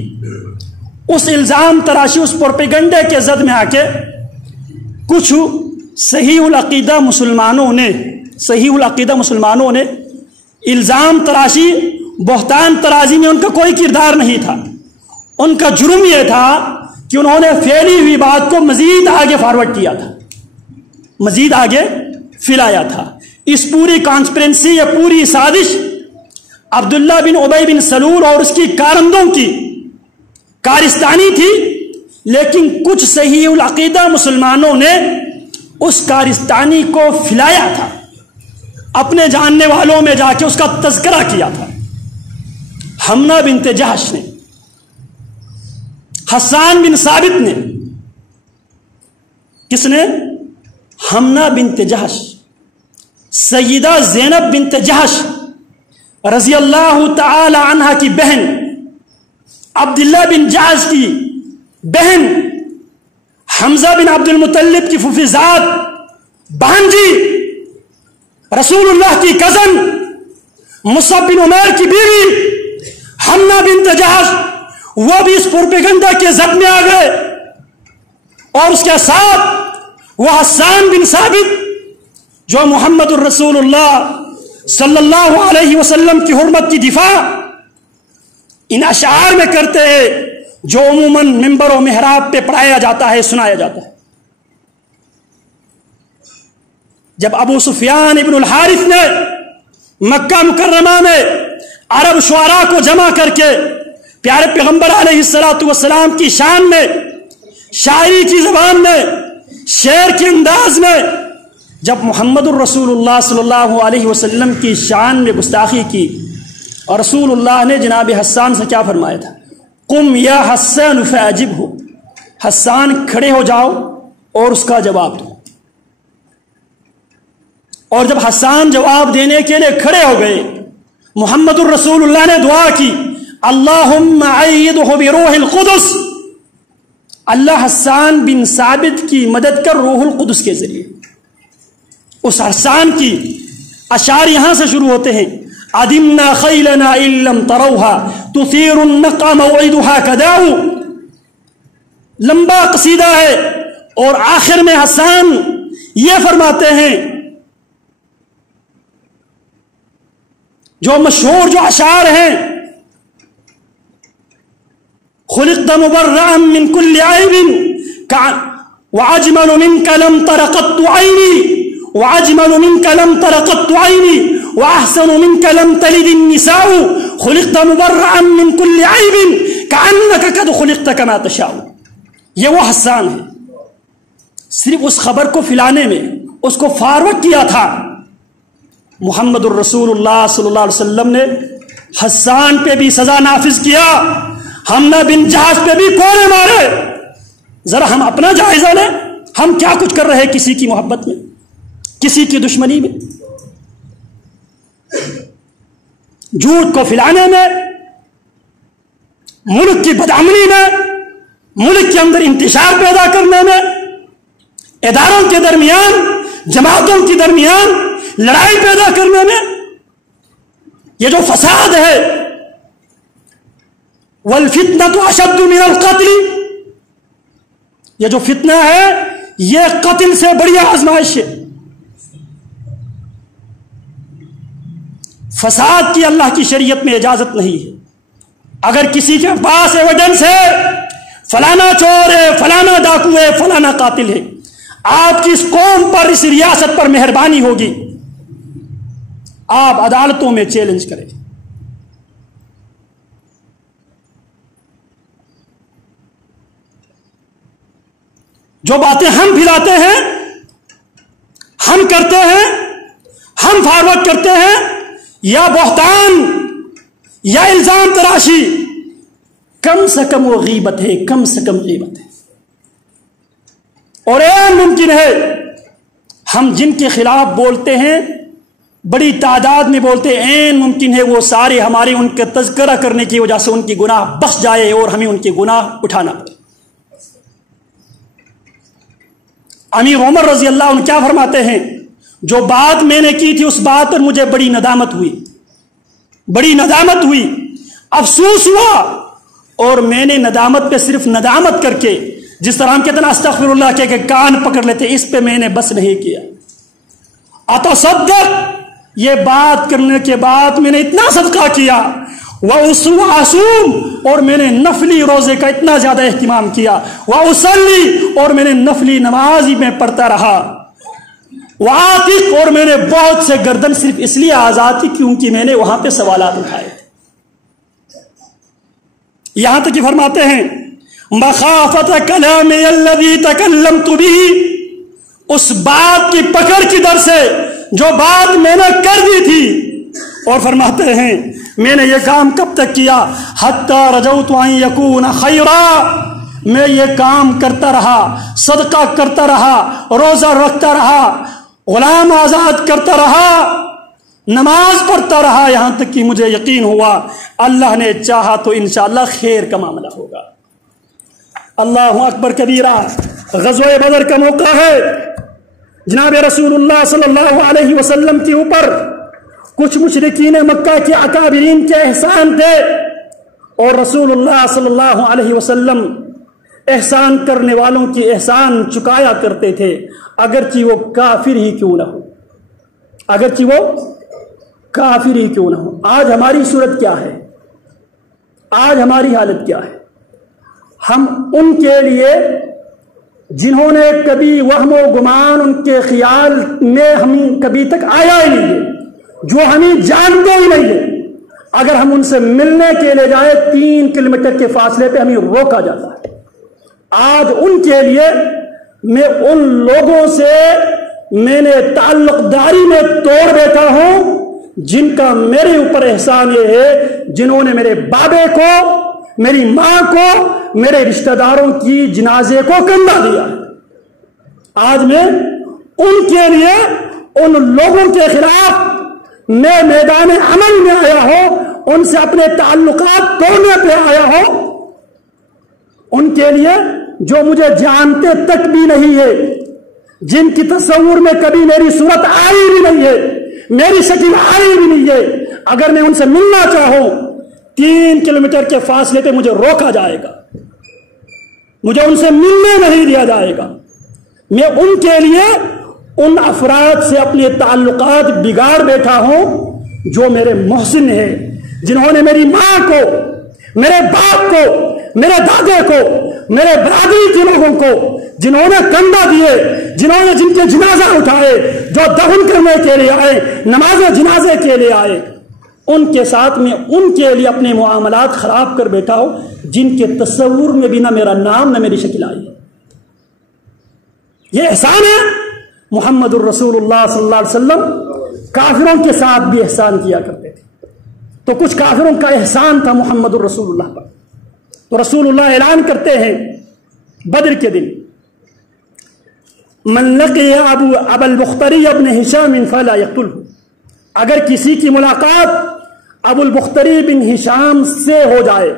اس الزام تراشی، اس پروپیگنڈے کے زد میں آ کے کچھ صحیح العقیدہ مسلمانوں نے الزام تراشی، بہتان ترازی میں ان کا کوئی کردار نہیں تھا، ان کا جرم یہ تھا کہ انہوں نے پھیلی ہوئی بات کو مزید آگے فارورڈ کیا تھا، مزید آگے پھیلایا تھا۔ اس پوری کانسپیرنسی، یہ پوری سازش عبداللہ بن ابی بن سلول اور اس کی کارندوں کی کارستانی تھی، لیکن کچھ صحیح العقیدہ مسلمانوں نے اس کارستانی کو پھیلایا تھا، اپنے جاننے والوں میں جا کے اس کا تذکرہ کیا تھا۔ حمنہ بنت جہش نے، حسان بن ثابت نے، کس نے؟ حمنہ بنت جہش، سیدہ زینب بنت جہش رضی اللہ تعالی عنہ کی بہن، عبداللہ بن جعش کی بہن، حمزہ بن عبد المطلب کی ففیزاد بہنجی، رسول اللہ کی کزن مصعب بن عمیر کی بیوی حمنہ بنت جحش، وہ بھی اس پروپیگنڈا کے زد میں آ گئے، اور اس کے ساتھ وہ حسان بن ثابت جو محمد الرسول اللہ صلی اللہ علیہ وسلم کی حرمت کی دفاع ان اشعار میں کرتے ہیں جو عموماً منبر و محراب پہ پڑھایا جاتا ہے، سنایا جاتا ہے۔ جب ابو سفیان ابن الحارث نے مکہ مکرمہ میں عرب شعراء کو جمع کر کے پیارے پیغمبر علیہ السلام کی شان میں، شاعری کی زبان میں، شعر کے انداز میں جب محمد الرسول اللہ صلی اللہ علیہ وسلم کی شان میں گستاخی کی، اور رسول اللہ نے جناب حسان سے کیا فرمایا تھا؟ قم یا حسان فاجبہ، حسان کھڑے ہو جاؤ اور اس کا جواب دو۔ اور جب حسان جواب دینے کے لیے کھڑے ہو گئے، محمد الرسول اللہ نے دعا کی، اللہم ایدہ بروح القدس، اللہ حسان بن ثابت کی مدد کر روح القدس کے ذریعے۔ اس حسان کی اشعار یہاں سے شروع ہوتے ہیں، عدمنا خیلنا ان لم تروها تثیر النقع موعدها کداؤ، لمبا قصیدہ ہے، اور آخر میں حسان یہ فرماتے ہیں، جو مشہور جو اشعار ہیں، خلقت مبرئا من كل عیب واجمل منك لم تر قط عینی، واجمل منك لم تر قط عینی، واحسن منك لم تلد النساء، خلقت مبرئا من كل عیب كأنك قد خلقت كما تشاء۔ یہ وہ حسان ہے، صرف اس خبر کو پھیلانے میں اس کو فارورڈ کیا تھا۔ محمد الرسول اللہ صلی اللہ علیہ وسلم نے حسان پہ بھی سزا نافذ کیا، حمنہ بن جحش پہ بھی کوڑے مارے۔ ذرا ہم اپنا جائزہ لیں، ہم کیا کچھ کر رہے ہیں کسی کی محبت میں، کسی کی دشمنی میں، جھوٹ کو پھیلانے میں، ملک کی بدامنی میں، ملک کے اندر انتشار پیدا کرنے میں، اداروں کے درمیان، جماعتوں کے درمیان لڑائی پیدا کرنے میں۔ یہ جو فساد ہے، والفتنة اشد من القتل، یہ جو فتنہ ہے یہ قتل سے بڑی آزمائش ہے۔ فساد کی اللہ کی شریعت میں اجازت نہیں ہے۔ اگر کسی کے پاس ایویڈنس ہے فلانا چور ہے، فلانا ڈاکو ہے، فلانا قاتل ہے، آپ کی اس قوم پر، اس ریاست پر مہربانی ہوگی، آپ عدالتوں میں چیلنج کریں۔ جو باتیں ہم پھیلاتے ہیں، ہم کرتے ہیں، ہم فارورڈ کرتے ہیں، یا بہتان یا الزام تراشی، کم سے کم وہ غیبت ہے، کم سے کم غیبت ہے۔ اور ممکن ہے ہم جن کے خلاف بولتے ہیں بڑی تعداد میں بولتے ہیں، ممکن ہے وہ سارے ہمارے ان کا تذکرہ کرنے کی وجہ سے ان کی گناہ بخش جائے اور ہمیں ان کے گناہ اٹھانا پڑے۔ امیر عمر رضی اللہ عنہ کیا فرماتے ہیں؟ جو بات میں نے کی تھی اس بات پر مجھے بڑی ندامت ہوئی، بڑی ندامت ہوئی، افسوس ہوا، اور میں نے ندامت پہ صرف ندامت کر کے، جس طرح ہم کہتے ہیں استغفر اللہ کہہ کے کان پکڑ لیتے، اس پہ میں نے بس نہیں کیا۔ اتصدق، یہ بات کرنے کے بعد میں نے اتنا صدقہ کیا، وَأَصُومُ، اور میں نے نفلی روزے کا اتنا زیادہ اہتمام کیا، وَأُصَلِّ، اور میں نے نفلی نماز ہی میں پڑھتا رہا، وَآتِقْ، اور میں نے بہت سے گردن صرف اس لیے آزاد کی کیونکہ میں نے وہاں پہ سوالات اٹھائے۔ یہاں تک کہ فرماتے ہیں مخافت کلام الذی تکلمت به، اس بات کی پکڑ کی در سے جو بات میں نے کر دی تھی، اور فرماتے ہیں میں نے یہ کام کب تک کیا، حتی رجوت ان یکون خیرا، میں یہ کام کرتا رہا، صدقہ کرتا رہا، روزہ رکھتا رہا، غلام آزاد کرتا رہا، نماز پڑھتا رہا یہاں تک کہ مجھے یقین ہوا اللہ نے چاہا تو انشاءاللہ خیر کا معاملہ ہوگا۔ اللہ اکبر کبیرہ۔ غزوہ بدر کا موقع ہے، جناب رسول اللہ صلی اللہ علیہ وسلم کے اوپر کچھ مشرکین مکہ کے اکابرین کے احسان تھے، اور رسول اللہ صلی اللہ علیہ وسلم احسان کرنے والوں کی احسان چکایا کرتے تھے، اگرچہ وہ کافر ہی کیوں نہ ہو، اگرچہ وہ کافر ہی کیوں نہ ہو۔ آج ہماری صورت کیا ہے؟ آج ہماری حالت کیا ہے؟ ہم ان کے لیے جنہوں نے کبھی وہم و گمان ان کے خیال میں ہم کبھی تک آیا ہی نہیں ہے، جو ہمیں جانتے ہی نہیں ہے، اگر ہم ان سے ملنے کے لیے جائیں 3 کلومیٹر کے فاصلے پہ ہمیں روکا جاتا ہے۔ آج ان کے لیے میں ان لوگوں سے میں نے تعلق داری میں توڑ بیٹھا ہوں جن کا میرے اوپر احسان یہ ہے، جنہوں نے میرے بابے کو، میری ماں کو، میرے رشتہ داروں کی جنازے کو کندھا دیا۔ آج میں ان کے لیے، ان لوگوں کے خلاف میں میدان عمل میں آیا ہوں، ان سے اپنے تعلقات توڑنے پہ آیا ہوں، ان کے لیے جو مجھے جانتے تک بھی نہیں ہے، جن کی تصور میں کبھی میری صورت آئی بھی نہیں ہے، میری شکل آئی بھی نہیں ہے، اگر میں ان سے ملنا چاہوں 3 کلومیٹر کے فاصلے پہ مجھے روکا جائے گا، مجھے ان سے ملنے نہیں دیا جائے گا۔ میں ان کے لیے ان افراد سے اپنے تعلقات بگاڑ بیٹھا ہوں جو میرے محسن ہیں، جنہوں نے میری ماں کو، میرے باپ کو، میرے دادے کو، میرے برادری کے لوگوں کو، جنہوں نے کندھا دیے، جنہوں نے جن کے جنازہ اٹھائے، جو دفن کرنے کے لیے آئے، نماز جنازے کے لیے آئے، ان کے ساتھ میں ان کے لیے اپنے معاملات خراب کر بیٹھا ہوں جن کے تصور میں بھی نہ میرا نام نہ میری شکل آئی۔ یہ احسان ہے۔ محمد الرسول اللہ صلی اللہ علیہ وسلم کافروں کے ساتھ بھی احسان کیا کرتے تھے، تو کچھ کافروں کا احسان تھا محمد الرسول اللہ پر، تو رسول اللہ اعلان کرتے ہیں بدر کے دن، من لقی ابا البختری ابن ہشام فلا یقتلہ، اگر کسی کی ملاقات ابو البختری بن ہشام سے ہو جائے،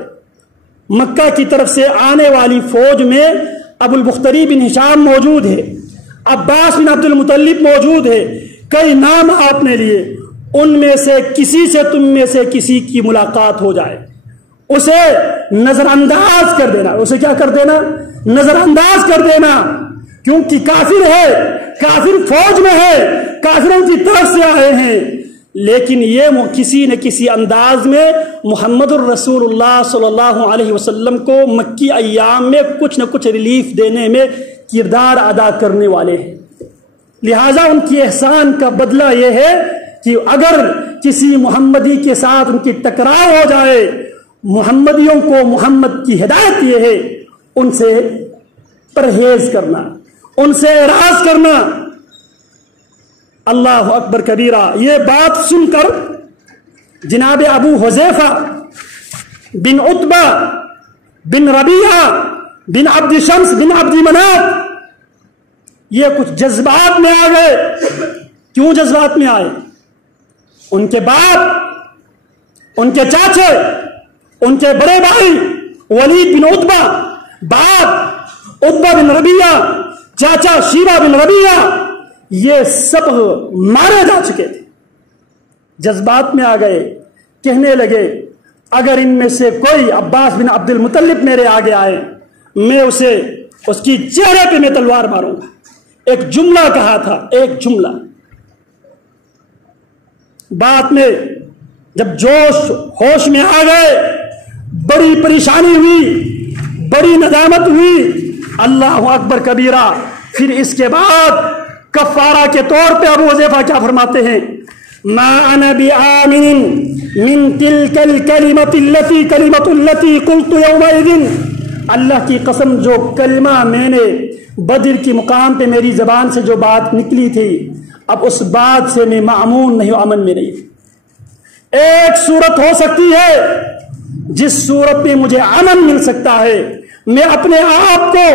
مکہ کی طرف سے آنے والی فوج میں ابو البختری بن ہشام موجود ہے، عباس بن عبد المطلب موجود ہے، کئی نام آپ نے لیے، ان میں سے کسی سے تم میں سے کسی کی ملاقات ہو جائے، اسے نظر انداز کر دینا۔ اسے کیا کر دینا؟ نظر انداز کر دینا، کیونکہ کافر ہے، کافر فوج میں ہے، کافروں کی طرف سے آئے ہیں، لیکن یہ کسی نہ کسی انداز میں محمد الرسول اللہ صلی اللہ علیہ وسلم کو مکی ایام میں کچھ نہ کچھ ریلیف دینے میں کردار ادا کرنے والے ہیں، لہٰذا ان کی احسان کا بدلہ یہ ہے کہ اگر کسی محمدی کے ساتھ ان کی ٹکراؤ ہو جائے، محمدیوں کو محمد کی ہدایت یہ ہے ان سے پرہیز کرنا، ان سے اعراض کرنا۔ اللہ اکبر کبیرہ۔ یہ بات سن کر جناب ابو حذیفہ بن عتبہ بن ربیعہ بن عبد شمس بن عبد مناف یہ کچھ جذبات میں آ گئے۔ کیوں جذبات میں آئے؟ ان کے باپ، ان کے چاچے، ان کے بڑے بھائی ولید بن عتبہ، باپ عتبہ بن ربیعہ، چاچا شیبہ بن ربیعہ، یہ سب مارے جا چکے تھے۔ جذبات میں آ گئے، کہنے لگے اگر ان میں سے کوئی عباس بن عبد المطلب میرے آگے آئے، میں اسے اس کی چہرے پہ میں تلوار ماروں گا۔ ایک جملہ کہا تھا، ایک جملہ۔ بات میں جب جوش ہوش میں آ گئے، بڑی پریشانی ہوئی، بڑی ندامت ہوئی۔ اللہ اکبر کبیرہ۔ پھر اس کے بعد کفارہ کے طور پہ ابو حذیفہ کیا فرماتے ہیں؟ ما انا بعامن من تلک الکلمۃ التي کلمۃ التي قلت یومئذ، اللہ کی قسم جو کلمہ میں نے بدر کی مقام پہ میری زبان سے جو بات نکلی تھی، اب اس بات سے میں معمون نہیں ہوں، امن میں نہیں۔ ایک صورت ہو سکتی ہے جس صورت میں مجھے امن مل سکتا ہے، میں اپنے آپ کو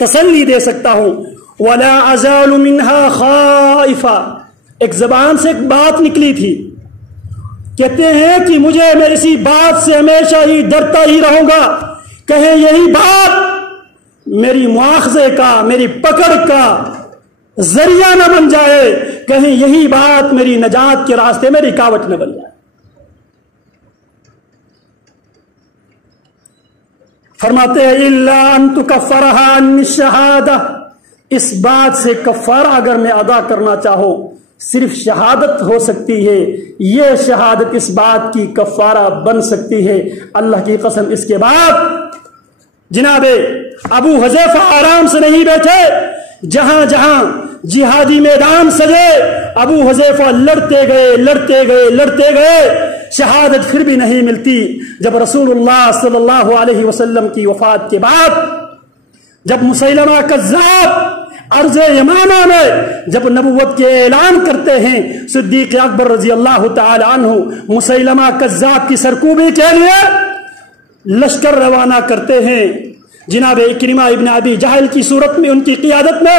تسلی دے سکتا ہوں۔ ولا ازال منها خائفا، ایک زبان سے ایک بات نکلی تھی، کہتے ہیں کہ میں اسی بات سے ہمیشہ ہی ڈرتا ہی رہوں گا، کہیں یہی بات میری مواخذے کا، میری پکڑ کا ذریعہ نہ بن جائے، کہیں یہی بات میری نجات کے راستے میں رکاوٹ نہ بن جائے۔ فرماتے ہیں الا ان تکفرها عن الشہادہ، اس بات سے کفارہ اگر میں ادا کرنا چاہوں صرف شہادت ہو سکتی ہے، یہ شہادت اس بات کی کفارہ بن سکتی ہے۔ اللہ کی قسم اس کے بعد جناب ابو حذیفہ آرام سے نہیں بیٹھے، جہاں جہاں جہادی میدان سجے ابو حذیفہ لڑتے گئے، شہادت پھر بھی نہیں ملتی۔ جب رسول اللہ صلی اللہ علیہ وسلم کی وفات کے بعد جب مسیلمہ کذاب ارض یمامہ میں جب نبوت کے اعلان کرتے ہیں، صدیق اکبر رضی اللہ تعالی عنہ مسیلمہ کذاب کی سرکوبی کے لیے لشکر روانہ کرتے ہیں، جناب اکرمہ ابن ابی جہل کی صورت میں ان کی قیادت میں،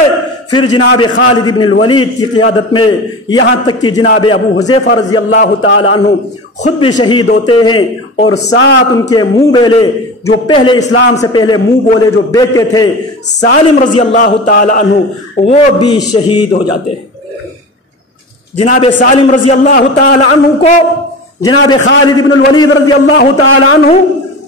پھر جناب خالد ابن الولید کی قیادت میں، یہاں تک کہ جناب ابو حذیفہ رضی اللہ تعالی عنہ خود بھی شہید ہوتے ہیں، اور ساتھ ان کے منہ بیلے جو پہلے اسلام سے پہلے منہ بولے جو بیٹے تھے سالم رضی اللہ تعالی عنہ وہ بھی شہید ہو جاتے ہیں۔ جناب سالم رضی اللہ تعالی عنہ کو جناب خالد ابن الولید رضی اللہ تعالی عنہ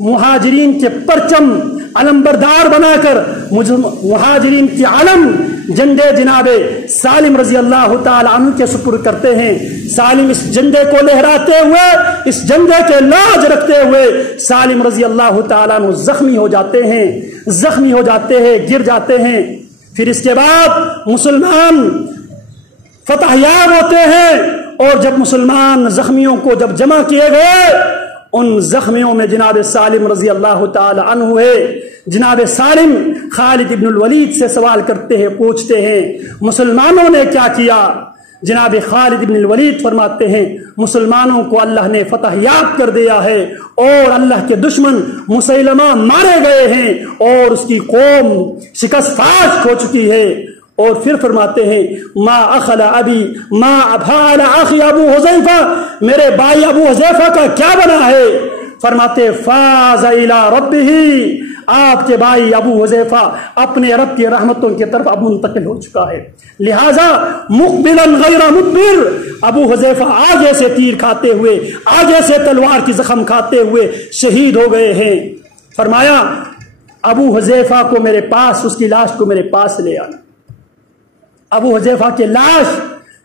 مہاجرین کے پرچم علم بردار بنا کر مہاجرین کی علم جھنڈے جناب سالم رضی اللہ تعالی عنہ کے سپرد کرتے ہیں۔ سالم اس جھنڈے کو لہراتے ہوئے، اس جھنڈے کے لاج رکھتے ہوئے سالم رضی اللہ تعالی عنہ زخمی ہو جاتے ہیں، گر جاتے ہیں۔ پھر اس کے بعد مسلمان فتح یاب ہوتے ہیں، اور جب مسلمان زخمیوں کو جب جمع کیے گئے، ان زخمیوں میں جناب سالم رضی اللہ تعالی عنہ ہے۔ جناب سالم خالد ابن الولید سے سوال کرتے ہیں، پوچھتے ہیں مسلمانوں نے کیا کیا؟ جناب خالد ابن الولید فرماتے ہیں مسلمانوں کو اللہ نے فتح یاب کر دیا ہے، اور اللہ کے دشمن مسیلمہ مارے گئے ہیں، اور اس کی قوم شکست فاش ہو چکی ہے۔ اور پھر فرماتے ہیں ما اخل ابی ما افعل اخی ابو حذیفہ، میرے بھائی ابو حذیفہ کا کیا بنا ہے؟ فرماتے فاز الی ربہ، آپ کے بھائی ابو حذیفہ اپنے رب کی رحمتوں کی طرف اب منتقل ہو چکا ہے، لہذا مقبلا غیر مدبر، ابو حذیفہ آگے سے تیر کھاتے ہوئے، آگے سے تلوار کی زخم کھاتے ہوئے شہید ہو گئے ہیں۔ فرمایا ابو حذیفہ کو میرے پاس، اس کی لاش کو میرے پاس لے آنا۔ ابو حذیفہ کے لاش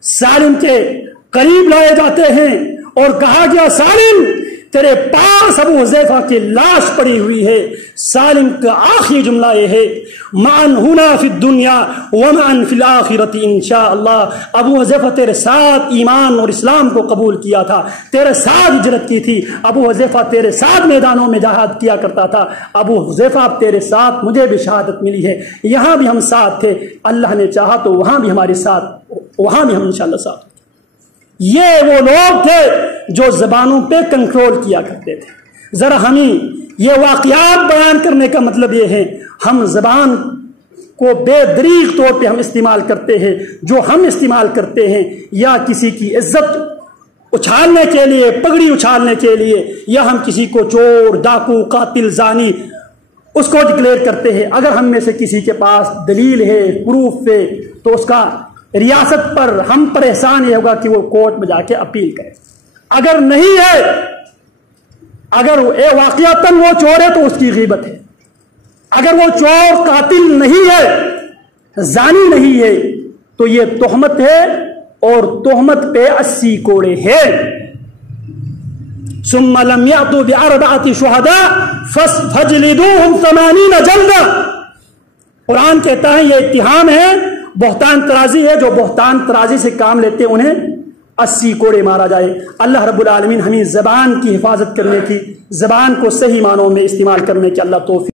سالم کے قریب لائے جاتے ہیں، اور کہا گیا سالم تیرے پاس ابو حذیفہ کی لاش پڑی ہوئی ہے۔ سالم کا آخری جملہ یہ ہے معن ہنا فی الدنیا ومعن فی الآخرۃ انشاءاللہ، ابو حذیفہ تیرے ساتھ ایمان اور اسلام کو قبول کیا تھا، تیرے ساتھ ہجرت کی تھی، ابو حذیفہ تیرے ساتھ میدانوں میں جہاد کیا کرتا تھا، ابو حذیفہ اب تیرے ساتھ مجھے بھی شہادت ملی ہے، یہاں بھی ہم ساتھ تھے، اللہ نے چاہا تو وہاں بھی ہمارے ساتھ، وہاں بھی ہم انشاءاللہ ساتھ۔ یہ وہ لوگ تھے جو زبانوں پہ کنٹرول کیا کرتے تھے۔ ذرا ہمیں یہ واقعات بیان کرنے کا مطلب یہ ہے، ہم زبان کو بے دریغ طور پہ ہم استعمال کرتے ہیں، جو ہم استعمال کرتے ہیں یا کسی کی عزت اچھالنے کے لیے، پگڑی اچھالنے کے لیے، یا ہم کسی کو چور، ڈاکو، قاتل، زانی اس کو ڈکلیئر کرتے ہیں۔ اگر ہم میں سے کسی کے پاس دلیل ہے، پروف ہے، تو اس کا ریاست پر ہم پر احسان یہ ہوگا کہ وہ کورٹ میں جا کے اپیل کرے۔ اگر نہیں ہے، اگر واقعتاً وہ چور ہے تو اس کی غیبت ہے، اگر وہ چور قاتل نہیں ہے، زانی نہیں ہے، تو یہ تہمت ہے، اور تہمت پہ 80 کوڑے ہے۔ ثم لم يأتوا بأربعة شهداء فاجلدوهم 80 جلدة، قرآن کہتا ہے یہ اتہام ہے، بہتان ترازی ہے، جو بہتان ترازی سے کام لیتے انہیں 80 کوڑے مارا جائے۔ اللہ رب العالمین ہمیں زبان کی حفاظت کرنے کی، زبان کو صحیح معنوں میں استعمال کرنے کی اللہ توفیق